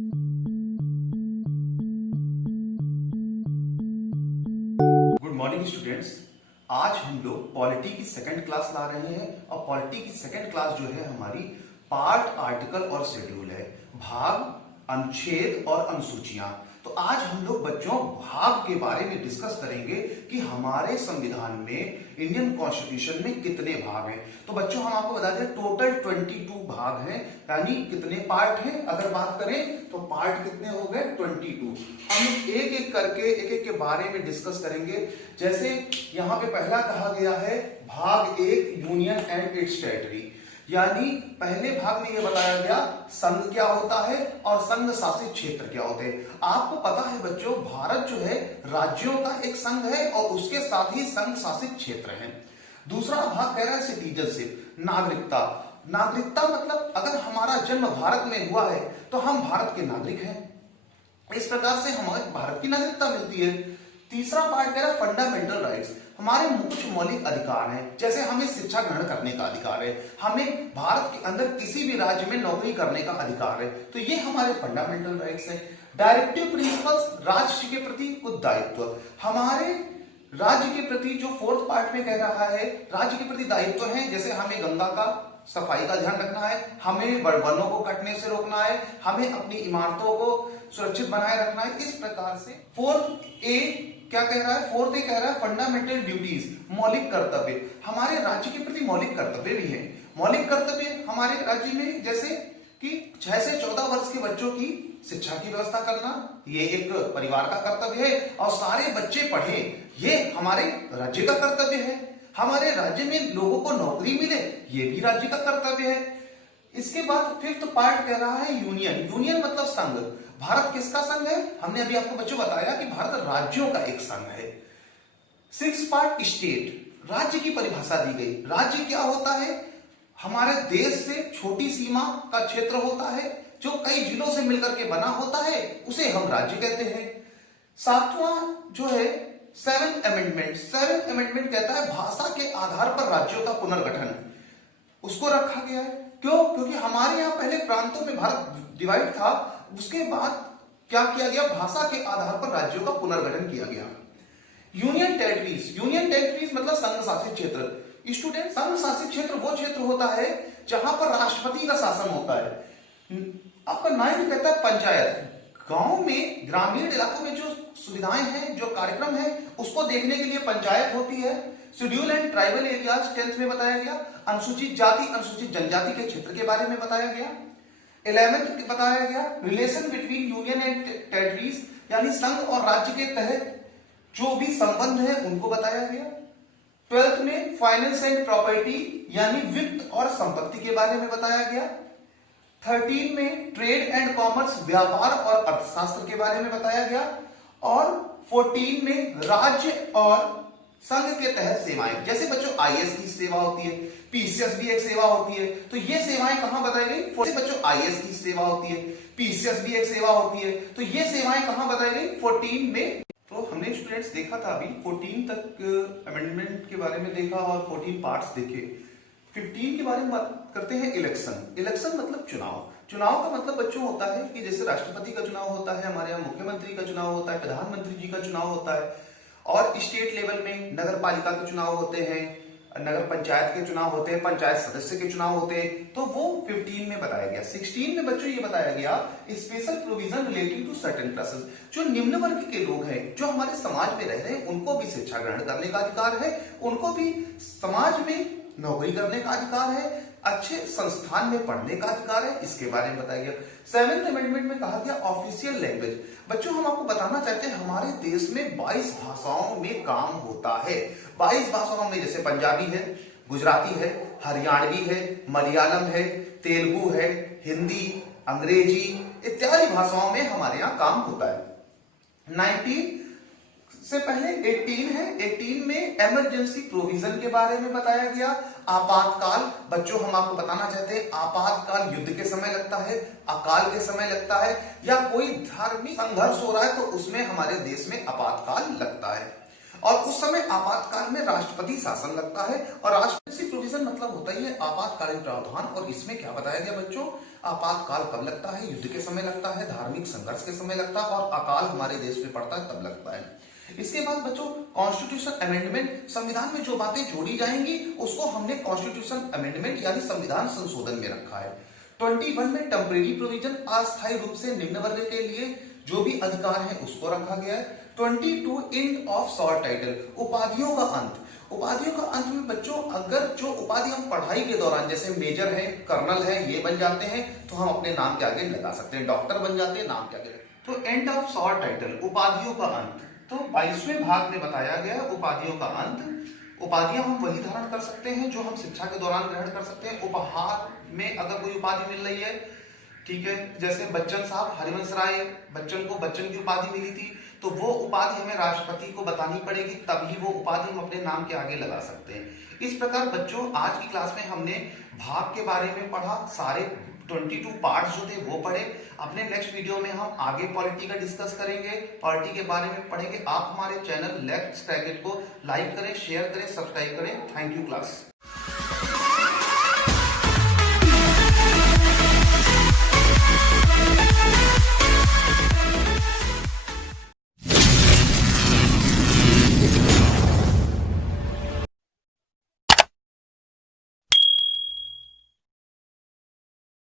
Good morning students. आज हम लोग पॉलिटी की सेकंड क्लास ला रहे हैं और पॉलिटी की सेकंड क्लास जो है हमारी पार्ट, आर्टिकल और शेड्यूल है। भाग, अनुच्छेद और अनुसूचियां। तो आज हम लोग बच्चों भाग के बारे में डिस्कस करेंगे कि हमारे संविधान में, इंडियन कॉन्स्टिट्यूशन में कितने भाग हैं। तो बच्चों हम आपको बता दें टोटल 22 भाग हैं, यानी कितने पार्ट हैं। अगर बात करें तो पार्ट कितने हो गए 22। हम एक एक करके एक एक के बारे में डिस्कस करेंगे। जैसे यहाँ पे पहला कहा गया है भाग 1 यूनियन एंड इट्स टेरिटरी, यानी पहले भाग में यह बताया गया संघ क्या होता है और संघ शासित क्षेत्र क्या होते हैं। आपको पता है बच्चों, भारत जो है राज्यों का एक संघ है और उसके साथ ही संघ शासित क्षेत्र है। दूसरा भाग कह रहा है सिटीजनशिप, नागरिकता। नागरिकता मतलब अगर हमारा जन्म भारत में हुआ है तो हम भारत के नागरिक हैं, इस प्रकार से हमें भारत की नागरिकता मिलती है। तीसरा पार्ट कह रहा है फंडामेंटल राइट्स, हमारे कुछ मौलिक अधिकार हैं, जैसे हमें शिक्षा ग्रहण करने का अधिकार है, हमें भारत के अंदर किसी भी राज्य में नौकरी करने का अधिकार है, तो ये हमारे फंडामेंटल राइट्स हैं। डायरेक्टिव प्रिंसिपल्स, राज्य के प्रति कुछ दायित्व, हमारे राज्य के प्रति जो फोर्थ पार्ट में कह रहा है राज्य के प्रति दायित्व है, जैसे हमें गंगा का सफाई का ध्यान रखना है, हमें वनों को कटने से रोकना है, हमें अपनी इमारतों को सुरक्षित बनाए रखना है। इस प्रकार से फोर्थ ए क्या कह रहा है, फोर्थ ए कह रहा है फंडामेंटल ड्यूटीज, मौलिक कर्तव्य। हमारे राज्य के प्रति मौलिक कर्तव्य भी है। मौलिक कर्तव्य हमारे राज्य में जैसे कि 6 से 14 वर्ष के बच्चों की शिक्षा की व्यवस्था करना, ये एक परिवार का कर्तव्य है और सारे बच्चे पढ़े, ये हमारे राज्य का कर्तव्य है। हमारे राज्य में लोगों को नौकरी मिले, ये भी राज्य का कर्तव्य है। इसके बाद फिफ्थ पार्ट कह रहा है यूनियन। यूनियन मतलब संघ। भारत किसका संघ है? हमने अभी आपको बच्चों बताया कि भारत राज्यों का एक संघ है। सिक्स पार्ट स्टेट, राज्य की परिभाषा दी गई। राज्य क्या होता है? हमारे देश से छोटी सीमा का क्षेत्र होता है जो कई जिलों से मिलकर के बना होता है, उसे हम राज्य कहते हैं। सातवां जो है सेवेंथ अमेंडमेंट। सेवेंथ अमेंडमेंट कहता है भाषा के आधार पर राज्यों का पुनर्गठन, उसको रखा गया है। क्यों? क्योंकि हमारे यहाँ पहले प्रांतों में भारत डिवाइड था, उसके बाद क्या किया गया, भाषा के आधार पर राज्यों का पुनर्गठन किया गया। यूनियन टेरिटरीज, यूनियन टेरिटरीज मतलब संघ शासित क्षेत्र। स्टूडेंट, संघ शासित क्षेत्र वो क्षेत्र होता है जहां पर राष्ट्रपति का शासन होता है। आपका 9th कहता है पंचायत, गांव में, ग्रामीण इलाकों में जो सुविधाएं हैं, जो कार्यक्रम है, उसको देखने के लिए पंचायत होती है। Schedule and tribal areas 10th में बताया गया। अनुसूचित जाति, अनुसूचित जनजाति के क्षेत्र के बारे में बताया गया। 11th बताया गया relation between union and territories, यानी संघ और राज्य के तहत जो भी संबंध है उनको बताया गया। 12th में फाइनेंस एंड प्रॉपर्टी, यानी वित्त और संपत्ति के बारे में बताया गया। 13 में ट्रेड एंड कॉमर्स, व्यापार और अर्थशास्त्र के बारे में बताया गया। और 14 में राज्य और संघ के तहत सेवाएं, जैसे बच्चों आईएएस की सेवा होती है, पीसीएस भी एक सेवा होती है, तो ये सेवाएं कहां बताई गई? बच्चों आईएएस की सेवा होती है, पीसीएस भी एक सेवा होती है, तो ये सेवाएं कहां बताई गई? 14 में। तो हमने स्टूडेंट्स देखा था अभी 14 तक अमेंडमेंट के बारे में देखा और 14 पार्ट्स देखे। 15 के बारे में बात करते हैं इलेक्शन। इलेक्शन मतलब चुनाव। चुनाव का मतलब बच्चों होता है कि जैसे राष्ट्रपति का चुनाव होता है, हमारे यहाँ मुख्यमंत्री का चुनाव होता है, प्रधानमंत्री जी का चुनाव होता है, और स्टेट लेवल में नगर पालिका के चुनाव होते हैं, नगर पंचायत के चुनाव होते हैं, पंचायत सदस्य के चुनाव होते हैं, तो वो 15 में बताया गया। 16 में बच्चों ये बताया गया special provision relating to certain classes, जो निम्न वर्ग के लोग हैं, जो हमारे समाज में रह रहे हैं, उनको भी शिक्षा ग्रहण करने का अधिकार है, उनको भी समाज में नौकरी करने का अधिकार है, अच्छे संस्थान में पढ़ने का अधिकार है, इसके बारे में बताया गया। 7th अमेंडमेंट में कहा गया ऑफिशियल लैंग्वेज। बच्चों हम आपको बताना चाहते हैं हमारे देश में 22 भाषाओं में काम होता है। 22 भाषाओं में जैसे पंजाबी है, गुजराती है, हरियाणवी है, मलयालम है, तेलुगु है, हिंदी, अंग्रेजी इत्यादि भाषाओं में हमारे यहाँ काम होता है। 19 से पहले 18 है। 18 में इमरजेंसी प्रोविजन के बारे में बताया गया। आपातकाल, बच्चों हम आपको बताना चाहते हैं आपातकाल युद्ध के समय लगता है, अकाल के समय लगता है, या कोई धार्मिक संघर्ष हो रहा है तो उसमें हमारे देश में आपातकाल लगता है, और उस समय आपातकाल में राष्ट्रपति शासन लगता है। और राष्ट्रपति कॉन्स्टिट्यूशन मतलब होता ही है आपातकालीन प्रावधान। और इसमें क्या बताया गया बच्चों, आपातकाल कब लगता है, युद्ध के समय लगता है, धार्मिक संघर्ष के समय लगता है, और अकाल हमारे देश में पड़ता है तब लगता है। इसके बाद बच्चों कॉन्स्टिट्यूशन अमेंडमेंट, संविधान में जो बातें जोड़ी जाएंगी उसको हमने कॉन्स्टिट्यूशन अमेंडमेंट यानी संविधान संशोधन में रखा है। 21 में टेम्परेरी प्रोविजन, अस्थायी रूप से निम्न वर्ग के लिए जो भी अधिकार है उसको रखा गया है। 22 एंड ऑफ शॉर्ट टाइटल, उपाधियों का अंत। उपाधियों का अंत में बच्चों अगर जो उपाधि हम पढ़ाई के दौरान जैसे मेजर है, कर्नल है, ये बन जाते हैं तो हम अपने नाम के आगे लगा सकते हैं, डॉक्टर बन जाते हैं नाम के आगे। तो एंड ऑफ शॉर्ट टाइटल, उपाधियों का अंत। तो 22वें भाग में बताया गया है उपाधियों का अंत। उपाधियां हम वही धारण कर सकते हैं जो हम शिक्षा के दौरान ग्रहण कर सकते हैं। उपहार में अगर कोई उपाधि मिल रही है, ठीक है, जैसे बच्चन साहब, हरिवंश राय बच्चन को बच्चन की उपाधि मिली थी, तो वो उपाधि हमें राष्ट्रपति को बतानी पड़ेगी, तभी वो उपाधि हम अपने नाम के आगे लगा सकते हैं। इस प्रकार बच्चों आज की क्लास में हमने भाग के बारे में पढ़ा, सारे 22 पार्ट्स जो थे वो पढ़े। अपने नेक्स्ट वीडियो में हम आगे पॉलिटी का डिस्कस करेंगे, पॉलिटी के बारे में पढ़ेंगे। आप हमारे चैनल लेट्स क्रैक इट को लाइक करें, शेयर करें, सब्सक्राइब करें। Thank you class.